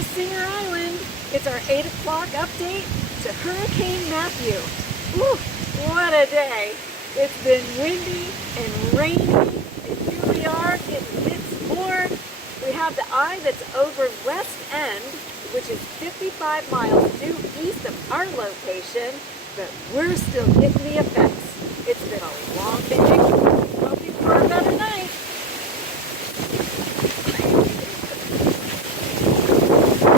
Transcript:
to Singer Island. It's our 8 o'clock update to Hurricane Matthew. Whew, what a day. It's been windy and rainy, and here we are getting hits more. We have the eye that's over West End, which is 55 miles due east of our location, but we're still getting the effects. It's been a